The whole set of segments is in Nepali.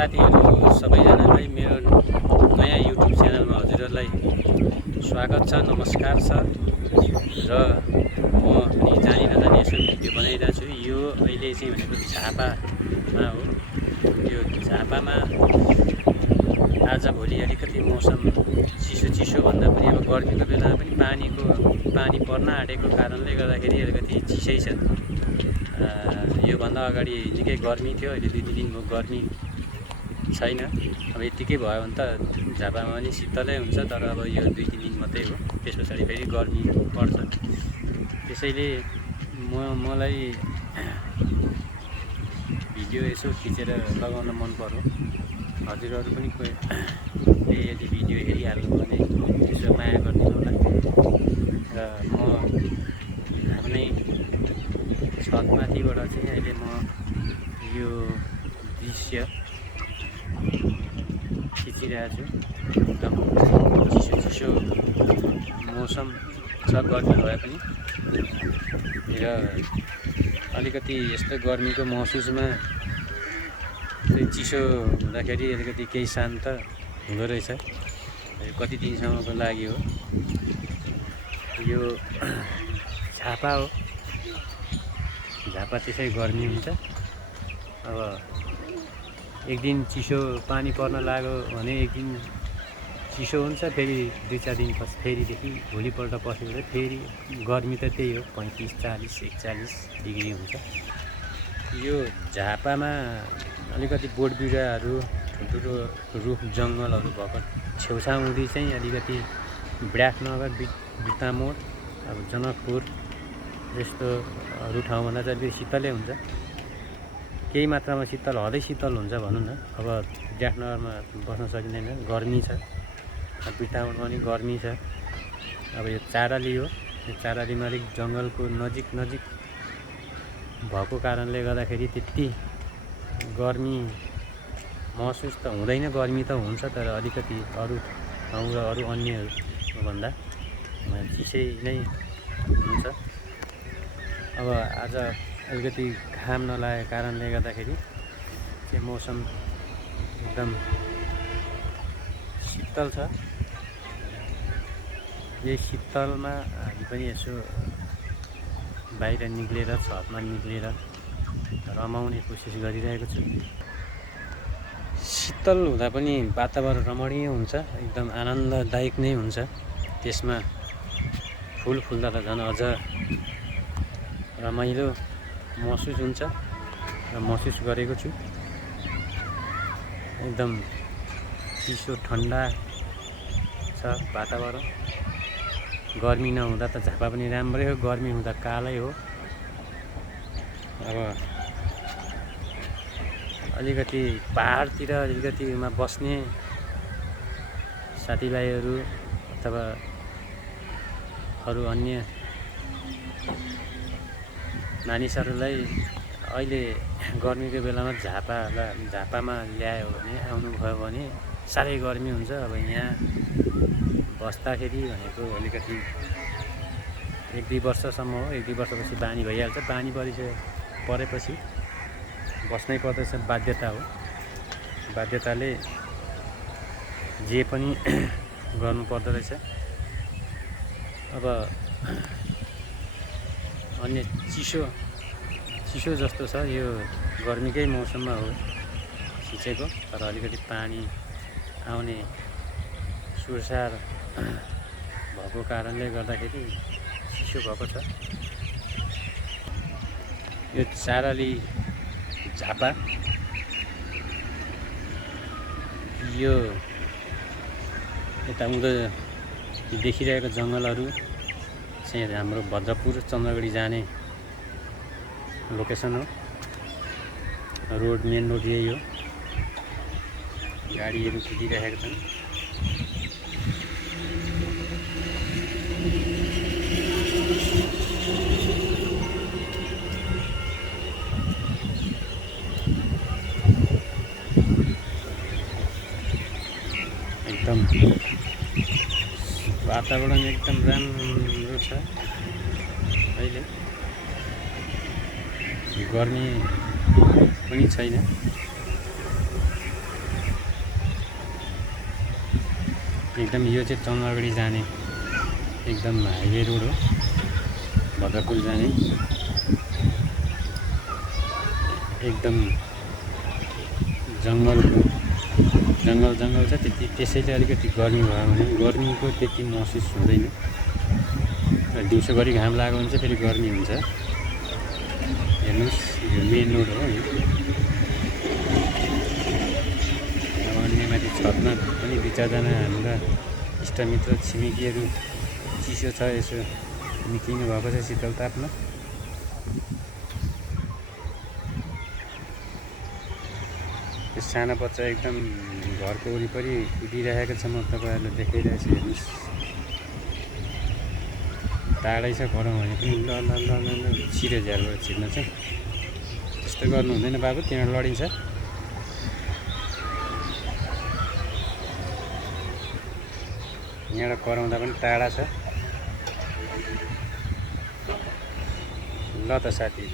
साथीहरू सबैजनालाई मेरो नयाँ युट्युब च्यानलमा हजुरहरूलाई स्वागत छ, नमस्कार छ। र म अनि जानी नजानी यसो भिडियो बनाइरहेको छु। यो अहिले चाहिँ भनेको झापामा हो। यो झापामा आजभोलि अलिकति मौसम चिसो भन्दा पनि अब गर्मीको बेलामा पनि पानी पर्न आँटेको कारणले गर्दाखेरि अलिकति चिसै छ। योभन्दा अगाडि निकै गर्मी थियो, अहिले 2-3 दिन भयो गर्मी छैन। अब यतिकै भयो भने त झापामा पनि शीतलै हुन्छ, तर अब यो 2-3 दिन मात्रै हो, त्यस पछाडि फेरि गर्मी पर्छ। त्यसैले मलाई भिडियो यसो खिचेर लगाउन मन पर्यो। हजुरहरू पनि कोही यदि भिडियो हेरिहाल्नु भने यसो माया गरिदिनु होला। र म आफ्नै छतमाथिबाट चाहिँ अहिले म यो दृश्य खिचिरहेको छु। एकदम चिसो मौसम छ, गर्मी भए पनि। र अलिकति यस्तो गर्मीको महसुसमा चाहिँ चिसो हुँदाखेरि अलिकति केही शान्त हुँदो रहेछ। कति दिनसम्मको लागि हो। यो झापा हो, झापा त्यसै गर्मी हुन्छ। अब एक दिन चिसो पानी पर्न लाग्यो भने एक दिन चिसो हुन्छ, फेरि 2-4 दिन पछि फेरिदेखि भोलिपल्ट पछिबाट फेरि गर्मी त त्यही हो, 35, 40, 41 डिग्री हुन्छ। यो झापामा अलिकति बोट बिरुवाहरू, ठुल्ठुलो रुख जङ्गलहरू भएको छेउछाउदी चाहिँ अलिकति विराटनगर, बिर्तामोड, अब जनकपुर यस्तोहरू ठाउँभन्दा चाहिँ अलिकति शीतलै हुन्छ। केही मात्रामा शीतल, हदै शीतल हुन्छ भनौँ न। अब विराटनगरमा बस्न सकिँदैन, गर्मी छ। बिर्तामोडमा पनि गर्मी छ। अब यो चाराली हो, यो चारालीमा अलिक जङ्गलको नजिक भएको कारणले गर्दाखेरि त्यति गर्मी महसुस त हुँदैन। गर्मी त हुन्छ, तर अलिकति अरू ठाउँ र अरू अन्यहरूभन्दा चिसै नै हुन्छ। अब आज अलिकति घाम नलागेको कारणले गर्दाखेरि चाहिँ मौसम एकदम शीतल छ। यही शीतलमा हामी पनि यसो बाहिर निक्लेर, छतमा निक्लेर रमाउने कोसिस गरिरहेको छु। शीतल हुँदा पनि वातावरण रमणीय हुन्छ, एकदम आनन्ददायक नै हुन्छ। त्यसमा फुल फुल्दा त झन् अझ रमाइलो महसुस हुन्छ र महसुस गरेको छु। एकदम चिसो ठन्डा छ वातावरण। गर्मी नहुँदा त झापा पनि राम्रै हो, गर्मी हुँदा कालै हो। अब अलिकति पहाडतिर अलिकतिमा बस्ने साथीभाइहरू अथवा अरू अन्य मानिसहरूलाई अहिले गर्मीको बेलामा झापामा ल्यायो भने, आउनुभयो भने साह्रै गर्मी हुन्छ। अब यहाँ बस्दाखेरि भनेको अलिकति 1-2 वर्षसम्म हो, 1-2 वर्षपछि बानी भइहाल्छ। बानी परेपछि बस्नै पर्दछ, बाध्यता हो। बाध्यताले जे पनि गर्नु पर्दो रहेछ। अब अन्य चिसो जस्तो छ, यो गर्मीकै मौसममा हो खिचेको, तर अलिकति पानी आउने सुरसार भएको कारणले गर्दाखेरि चिसो भएको छ। यो चाराली झापा, यो यता उँधो देखिरहेको जङ्गलहरू चाहिँ हाम्रो भद्रपुर चन्द्रगढी जाने लोकेसन हो। रोड, मेन रोड यही हो। गाडीहरू कुदिरहेका छन्। एकदम वातावरण एकदम राम्रो छ। अहिले गर्मी पनि छैन। एकदम यो चाहिँ चन्द्रगढी जाने एकदम हाइवे रोड हो, भद्रपुर जाने। एकदम जङ्गल छ त्यति, त्यसैले अलिकति गर्मी भयो भने गर्मीको त्यति महसुस हुँदैन। दिउँसोभरि घाम लाग्यो भने चाहिँ फेरि गर्मी हुन्छ। हेर्नुहोस् यो मेन रोड हो यो। अब अन्य माथि छतमा पनि 2-4जना हाम्रा इष्टमित्र छिमेकीहरू चिसो छ यसो निक्लिनु भएको छ शीतल तापमा। त्यो सानो बच्चा एकदम घरको वरिपरि कुदिरहेको छ, म तपाईँहरूलाई देखाइरहेको छु। हेर्नुहोस् टाढै छ गरौँ भने पनि ल ल ल ल ल छिटो झ्यालबाट छिर्न चाहिँ त्यस्तो गर्नु हुँदैन बाबु, त्यहाँ लडिन्छ। यहाँबाट कराउँदा पनि टाढा छ। ल त साथी,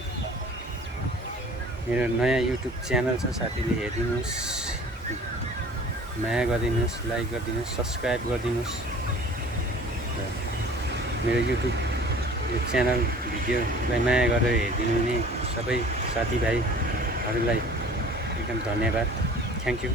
मेरो नयाँ युट्युब च्यानल छ, साथीले हेरिदिनुहोस्, माया गरिदिनुहोस्, लाइक गरिदिनुहोस्, सब्सक्राइब गरिदिनुहोस्। र मेरो युट्युब यो च्यानल भिडियोलाई माया गरेर हेरिदिनु हुने सबै साथीभाइहरूलाई एकदम धन्यवाद। Thank you.